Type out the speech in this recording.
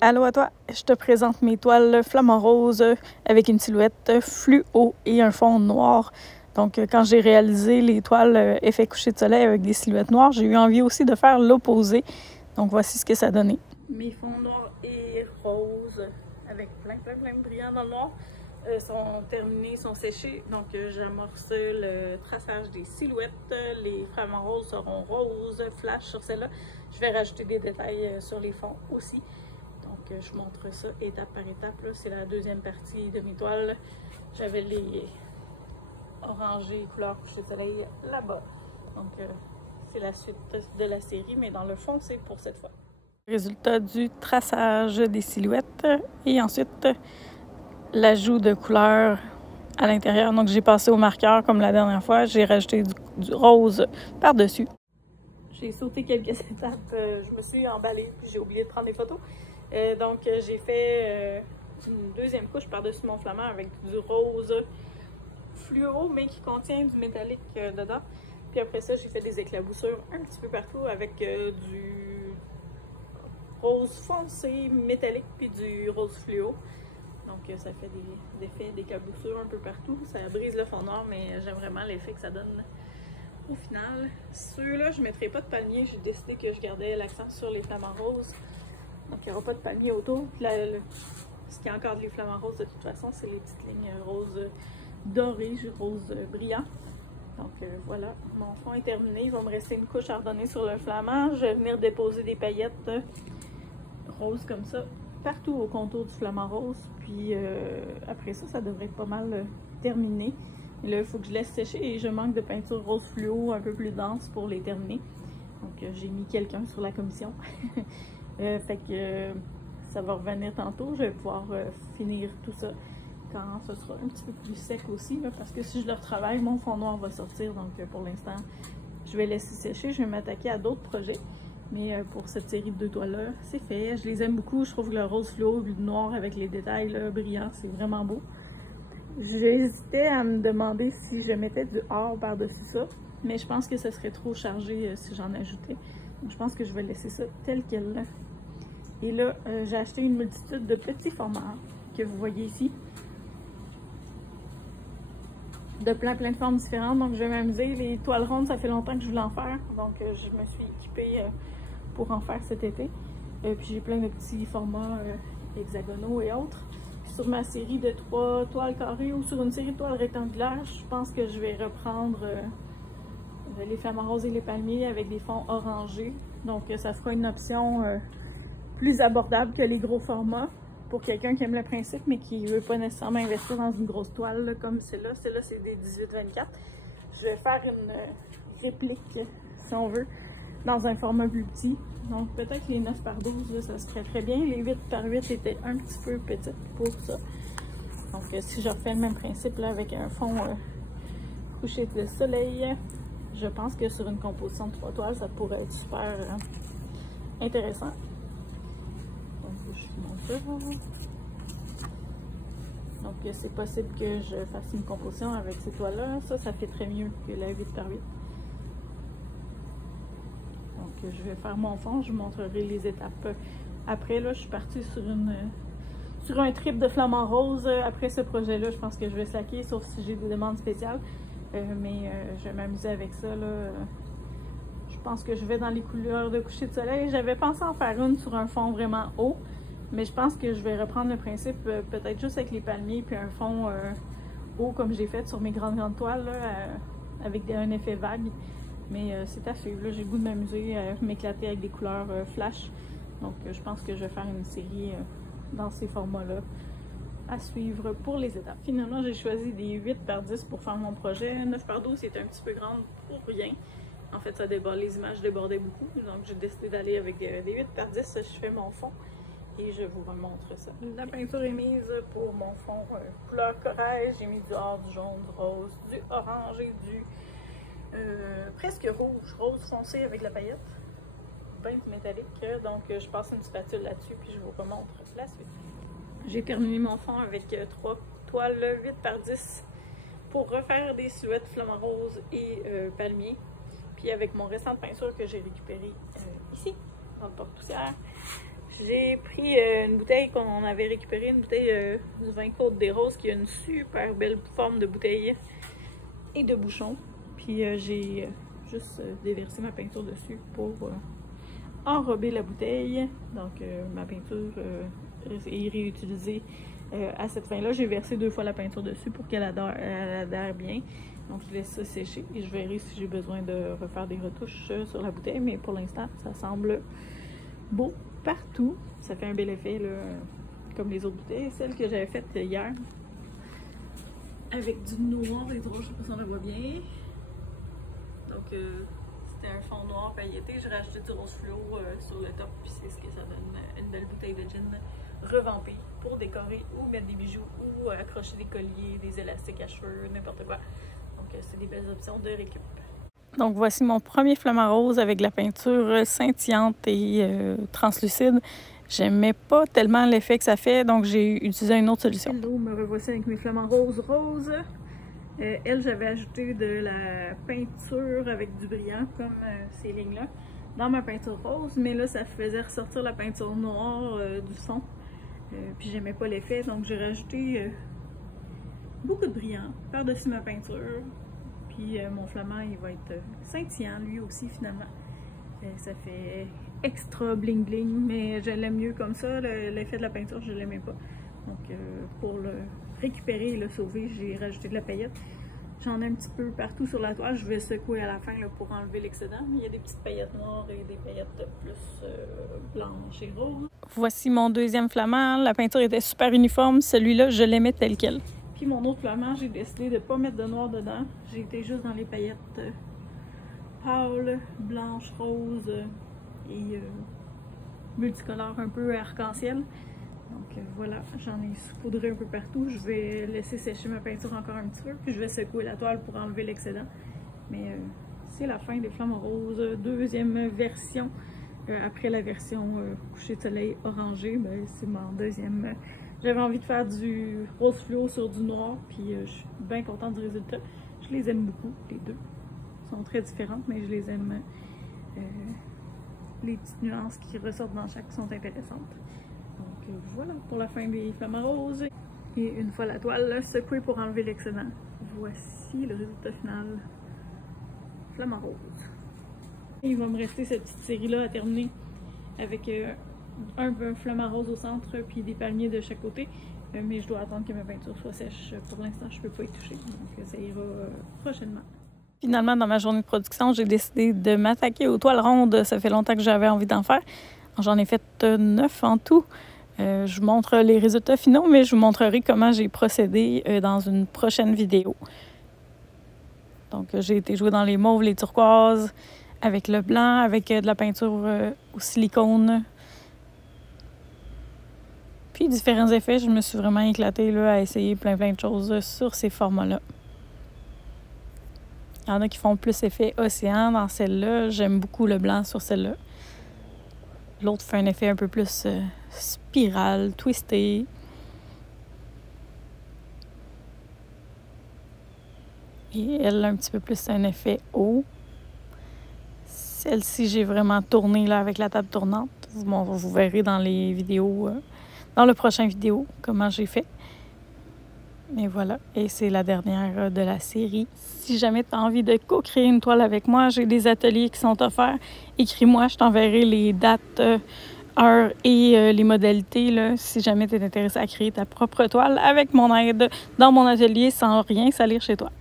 Allô à toi, je te présente mes toiles flamant rose avec une silhouette fluo et un fond noir. Donc quand j'ai réalisé les toiles effet coucher de soleil avec des silhouettes noires, j'ai eu envie aussi de faire l'opposé. Donc voici ce que ça donnait. Mes fonds noirs et roses avec plein de brillants dans le noir sont terminés, sont séchés. Donc j'amorce le traçage des silhouettes. Les flamants roses seront roses, flash sur celle-là. Je vais rajouter des détails sur les fonds aussi. Donc, je montre ça étape par étape. C'est la deuxième partie de mes toiles. J'avais les orangés couleur coucher de soleil là-bas. Donc, c'est la suite de la série, mais dans le fond, c'est pour cette fois. Résultat du traçage des silhouettes et ensuite l'ajout de couleurs à l'intérieur. Donc, j'ai passé au marqueur comme la dernière fois. J'ai rajouté du rose par-dessus. J'ai sauté quelques étapes. Je me suis emballée puis j'ai oublié de prendre des photos. Donc, j'ai fait une deuxième couche par-dessus mon flamant avec du rose fluo, mais qui contient du métallique dedans. Puis après ça, j'ai fait des éclaboussures un petit peu partout avec du rose foncé métallique puis du rose fluo. Donc, ça fait des effets d'éclaboussures un peu partout. Ça brise le fond noir, mais j'aime vraiment l'effet que ça donne au final. Ceux-là, je ne mettrai pas de palmier. J'ai décidé que je gardais l'accent sur les flamants roses. Donc, il n'y aura pas de palmier autour. Puis ce qui est encore des flamants roses, de toute façon, c'est les petites lignes roses dorées, roses brillants. Donc, voilà, mon fond est terminé. Il va me rester une couche à redonner sur le flamant. Je vais venir déposer des paillettes roses comme ça, partout au contour du flamant rose. Puis, après ça, ça devrait être pas mal terminé. Et là, il faut que je laisse sécher et je manque de peinture rose fluo un peu plus dense pour les terminer. Donc, j'ai mis quelqu'un sur la commission. Fait que ça va revenir tantôt. Je vais pouvoir finir tout ça quand ce sera un petit peu plus sec aussi. Là, parce que si je le retravaille, mon fond noir va sortir. Donc pour l'instant, je vais laisser sécher. Je vais m'attaquer à d'autres projets. Mais pour cette série de deux toiles-là, c'est fait. Je les aime beaucoup. Je trouve que le rose fluo et le noir avec les détails là, brillants, c'est vraiment beau. J'hésitais à me demander si je mettais du or par-dessus ça. Mais je pense que ce serait trop chargé si j'en ajoutais. Donc je pense que je vais laisser ça tel quel. Et là, j'ai acheté une multitude de petits formats que vous voyez ici. De plein de formes différentes. Donc, je vais m'amuser. Les toiles rondes, ça fait longtemps que je voulais en faire. Donc, je me suis équipée pour en faire cet été. Puis, j'ai plein de petits formats hexagonaux et autres. Sur ma série de 3 toiles carrées ou sur une série de toiles rectangulaires, je pense que je vais reprendre les flamants roses et les palmiers avec des fonds orangés. Donc, ça fera une option plus abordable que les gros formats pour quelqu'un qui aime le principe mais qui ne veut pas nécessairement investir dans une grosse toile là, comme celle-là. Celle-là, c'est des 18-24. Je vais faire une réplique, si on veut, dans un format plus petit. Donc peut-être les 9 par 12, là, ça se ferait très bien. Les 8 par 8 étaient un petit peu petites pour ça. Donc si je refais le même principe là, avec un fond couché de soleil, je pense que sur une composition de 3 toiles, ça pourrait être super intéressant. Donc c'est possible que je fasse une composition avec ces toiles-là. Ça fait très mieux que la 8 par 8. Donc je vais faire mon fond, je vous montrerai les étapes. Après là, je suis partie sur un trip de flamant rose. Après ce projet-là, je pense que je vais slacker, sauf si j'ai des demandes spéciales. Mais je vais m'amuser avec ça là. Je pense que je vais dans les couleurs de coucher de soleil. J'avais pensé en faire une sur un fond vraiment haut. Mais je pense que je vais reprendre le principe peut-être juste avec les palmiers puis un fond haut comme j'ai fait sur mes grandes toiles là, avec un effet vague. Mais c'est à suivre. J'ai le goût de m'amuser, m'éclater avec des couleurs flash. Donc je pense que je vais faire une série dans ces formats-là à suivre pour les étapes. Finalement, j'ai choisi des 8 par 10 pour faire mon projet. 9 par 12 c'était un petit peu grande pour rien. En fait, les images débordaient beaucoup. Donc j'ai décidé d'aller avec des 8 par 10. Je fais mon fond. Et je vous remontre ça. La peinture est mise pour mon fond couleur corail. J'ai mis du or, du jaune, du rose, du orange et du presque rouge, rose foncé avec la paillette. Bien métallique. Donc je passe une spatule là-dessus puis je vous remontre la suite. J'ai terminé mon fond avec 3 toiles 8 par 10 pour refaire des silhouettes flamant rose et palmier. Puis avec mon restant de peinture que j'ai récupéré ici, dans le porte-poussière, J'ai pris une bouteille qu'on avait récupérée, une bouteille du vin Côte des Roses qui a une super belle forme de bouteille et de bouchon. Puis j'ai juste déversé ma peinture dessus pour enrober la bouteille. Donc ma peinture est réutilisée à cette fin-là. J'ai versé 2 fois la peinture dessus pour qu'elle adhère bien. Donc je laisse ça sécher et je verrai si j'ai besoin de refaire des retouches sur la bouteille. Mais pour l'instant, ça semble beau partout. Ça fait un bel effet là, comme les autres bouteilles. Celle que j'avais faite hier avec du noir et du rouge, je sais pas si on la voit bien. Donc c'était un fond noir pailleté. J'ai rajouté du rose fluo sur le top, puis c'est ce que ça donne, une belle bouteille de gin revampée pour décorer ou mettre des bijoux ou accrocher des colliers, des élastiques à cheveux, n'importe quoi. Donc c'est des belles options de récup. Donc voici mon premier flamant rose avec la peinture scintillante et translucide. J'aimais pas tellement l'effet que ça fait, donc j'ai utilisé une autre solution. Hello, me revoici avec mes flamants roses. Elle, j'avais ajouté de la peinture avec du brillant, comme ces lignes-là, dans ma peinture rose, mais là, ça faisait ressortir la peinture noire du fond. Puis j'aimais pas l'effet, donc j'ai rajouté beaucoup de brillant par-dessus ma peinture. Puis mon flamant, il va être scintillant, lui aussi, finalement. Ça fait extra bling bling, mais je l'aime mieux comme ça. L'effet de la peinture, je l'aimais pas. Donc pour le récupérer et le sauver, j'ai rajouté de la paillette. J'en ai un petit peu partout sur la toile. Je vais secouer à la fin là, pour enlever l'excédent. Mais il y a des petites paillettes noires et des paillettes plus blanches et roses. Voici mon deuxième flamant. La peinture était super uniforme. Celui-là, je l'aimais tel quel. Puis mon autre flamant, j'ai décidé de ne pas mettre de noir dedans. J'ai été juste dans les paillettes pâles, blanches, roses et multicolores un peu arc-en-ciel. Donc voilà, j'en ai saupoudré un peu partout. Je vais laisser sécher ma peinture encore un petit peu, puis je vais secouer la toile pour enlever l'excédent. Mais c'est la fin des flamants roses. Deuxième version, après la version coucher de soleil orangé, ben, c'est mon deuxième. J'avais envie de faire du rose fluo sur du noir, puis je suis bien contente du résultat. Je les aime beaucoup, les deux. Elles sont très différentes, mais je les aime. Les petites nuances qui ressortent dans chaque sont intéressantes. Donc voilà pour la fin des flamants roses. Et une fois la toile secouée pour enlever l'excédent, voici le résultat final. Flamant rose. Et il va me rester cette petite série-là à terminer avec un flamant rose au centre puis des palmiers de chaque côté. Mais je dois attendre que ma peinture soit sèche. Pour l'instant, je ne peux pas y toucher. Donc ça ira prochainement. Finalement, dans ma journée de production, j'ai décidé de m'attaquer aux toiles rondes. Ça fait longtemps que j'avais envie d'en faire. J'en ai fait 9 en tout. Je vous montre les résultats finaux, mais je vous montrerai comment j'ai procédé dans une prochaine vidéo. Donc, j'ai été jouer dans les mauves, les turquoises, avec le blanc, avec de la peinture au silicone. Puis, différents effets. Je me suis vraiment éclatée là, à essayer plein de choses sur ces formats-là. Il y en a qui font plus effet océan dans celle-là. J'aime beaucoup le blanc sur celle-là. L'autre fait un effet un peu plus spirale, twisté. Et elle, un petit peu plus un effet haut. Celle-ci, j'ai vraiment tourné là, avec la table tournante. Vous verrez dans les vidéos, dans le prochain vidéo, comment j'ai fait. Et voilà, et c'est la dernière de la série. Si jamais tu as envie de co-créer une toile avec moi, j'ai des ateliers qui sont offerts. Écris-moi, je t'enverrai les dates, heures et les modalités là, si jamais tu es intéressé à créer ta propre toile avec mon aide dans mon atelier sans rien salir chez toi.